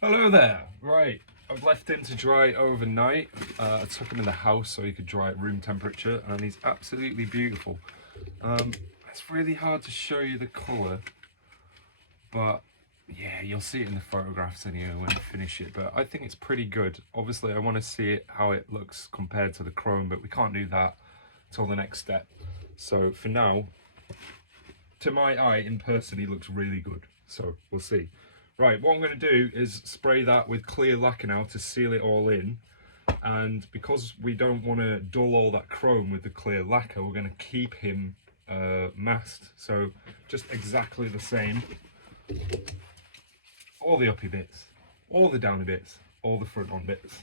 Hello there. Right, I've left him to dry overnight. I took him in the house so he could dry at room temperature, and he's absolutely beautiful. It's really hard to show you the colour, but yeah, you'll see it in the photographs anyway when I finish it. But I think it's pretty good. Obviously, I want to see it how it looks compared to the chrome, but we can't do that till the next step. So for now, to my eye, in person, he looks really good. So we'll see. Right, what I'm going to do is spray that with clear lacquer now to seal it all in. And because we don't want to dull all that chrome with the clear lacquer, we're going to keep him masked. So just exactly the same. All the uppy bits, all the downy bits, all the front on bits.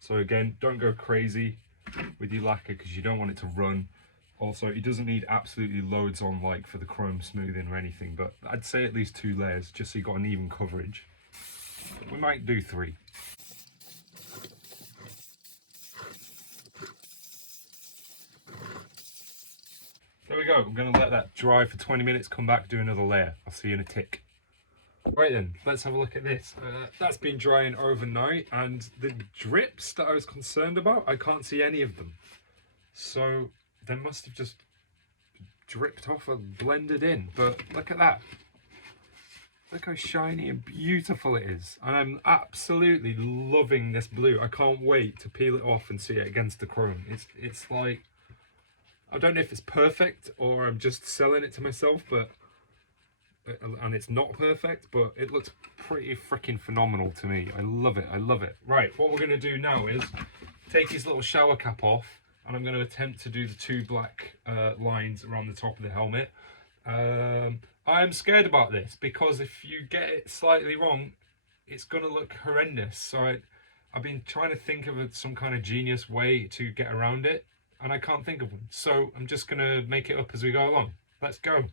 So again, don't go crazy with your lacquer because you don't want it to run. Also, it doesn't need absolutely loads on like for the chrome smoothing or anything, but I'd say at least 2 layers just so you got an even coverage. We might do 3. There we go. I'm going to let that dry for 20 minutes, come back, do another layer. I'll see you in a tick. Right then, let's have a look at this. That's been drying overnight, and the drips that I was concerned about, I can't see any of them. So they must have just dripped off and blended in. But look at that. Look how shiny and beautiful it is. And I'm absolutely loving this blue. I can't wait to peel it off and see it against the chrome. It's like, I don't know if it's perfect or I'm just selling it to myself, but and it's not perfect, but it looks pretty freaking phenomenal to me. I love it, I love it. Right, what we're gonna do now is take his little shower cap off, and I'm gonna attempt to do the 2 black lines around the top of the helmet. I'm scared about this because if you get it slightly wrong, it's gonna look horrendous. So I've been trying to think of some kind of genius way to get around it, and I can't think of one. So I'm just gonna make it up as we go along. Let's go.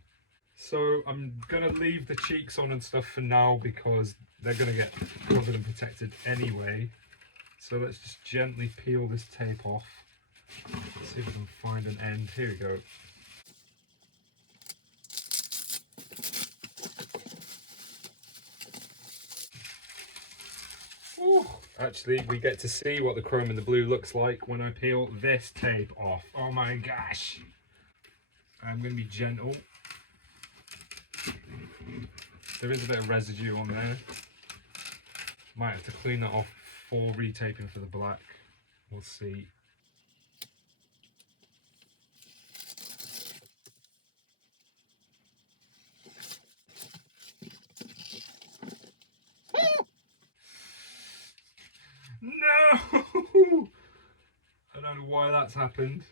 So I'm going to leave the cheeks on and stuff for now because they're going to get covered and protected anyway. So let's just gently peel this tape off. Let's see if we can find an end. Here we go. Ooh. Actually, we get to see what the chrome and the blue looks like when I peel this tape off. Oh my gosh. I'm going to be gentle. There is a bit of residue on there. Might have to clean that off before retaping for the black. We'll see. No! I don't know why that's happened.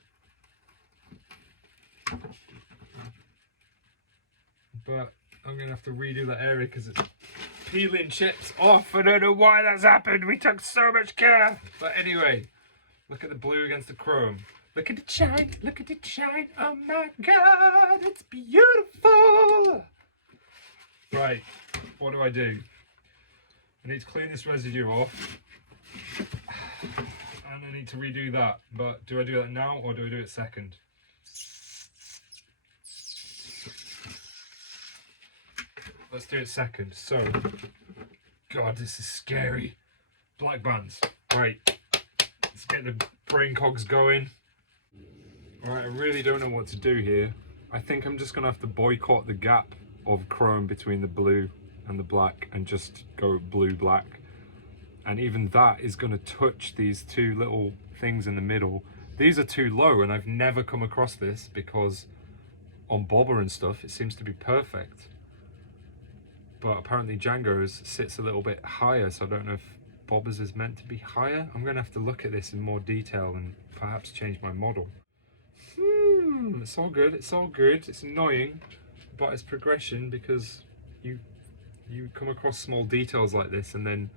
But I'm going to have to redo that area because it's peeling chips off. I don't know why that's happened. We took so much care. But anyway, look at the blue against the chrome. Look at it shine. Look at it shine. Oh my God, it's beautiful. Right, what do? I need to clean this residue off. And I need to redo that. But do I do that now or do I do it second? Let's do it second. So, God, this is scary. Black bands. Right, let's get the brain cogs going. Alright, I really don't know what to do here. I think I'm just going to have to boycott the gap of chrome between the blue and the black and just go blue-black. And even that is going to touch these 2 little things in the middle. These are too low, and I've never come across this because on Boba and stuff, it seems to be perfect. But apparently Jango's sits a little bit higher, so I don't know if Boba's is meant to be higher. I'm going to have to look at this in more detail and perhaps change my model. It's all good, it's all good. It's annoying, but it's progression because you come across small details like this and then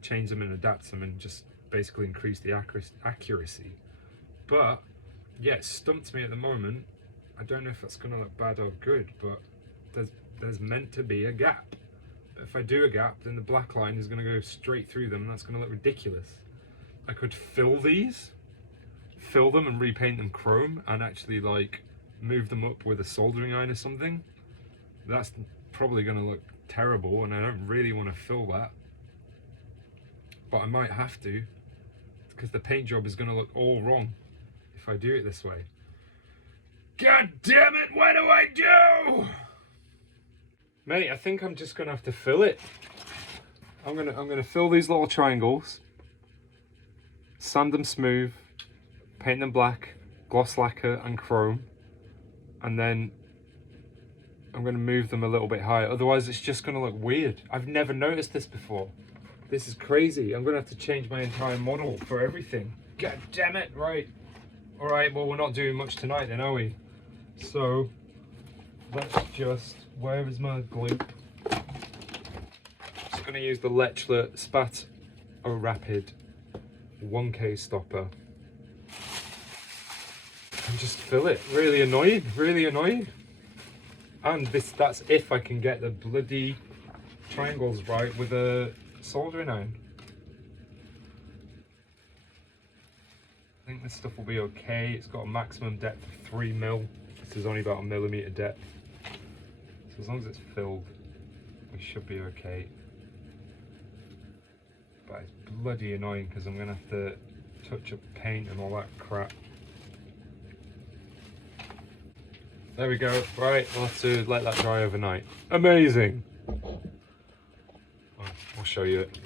change them and adapt them and just basically increase the accuracy. But yeah, it stumps me at the moment. I don't know if that's going to look bad or good, but there's meant to be a gap. If I do a gap, then the black line is going to go straight through them, and that's going to look ridiculous. I could fill them and repaint them chrome and actually like move them up with a soldering iron or something. That's probably going to look terrible and I don't really want to fill that. But I might have to, because the paint job is going to look all wrong if I do it this way. God damn it, what do I do? Mate, I think I'm just going to have to fill it. I'm gonna fill these little triangles, sand them smooth, paint them black, gloss lacquer and chrome, and then I'm gonna move them a little bit higher. Otherwise it's just gonna look weird. I've never noticed this before. This is crazy. I'm gonna have to change my entire model for everything. God damn it, right. All right, well, we're not doing much tonight then, are we? So let's just, where is my glue? I'm going to use the Lechler Spat O Rapid 1K stopper and just fill it. Really annoying, really annoying. And that's if I can get the bloody triangles right with a soldering iron. I think this stuff will be okay. It's got a maximum depth of 3 mil. This is only about a millimetre depth. So as long as it's filled, we should be okay. But it's bloody annoying because I'm going to have to touch up paint and all that crap. There we go. Right, we'll have to let that dry overnight. Amazing! Right, I'll show you it.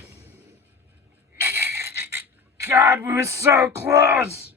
God, we were so close!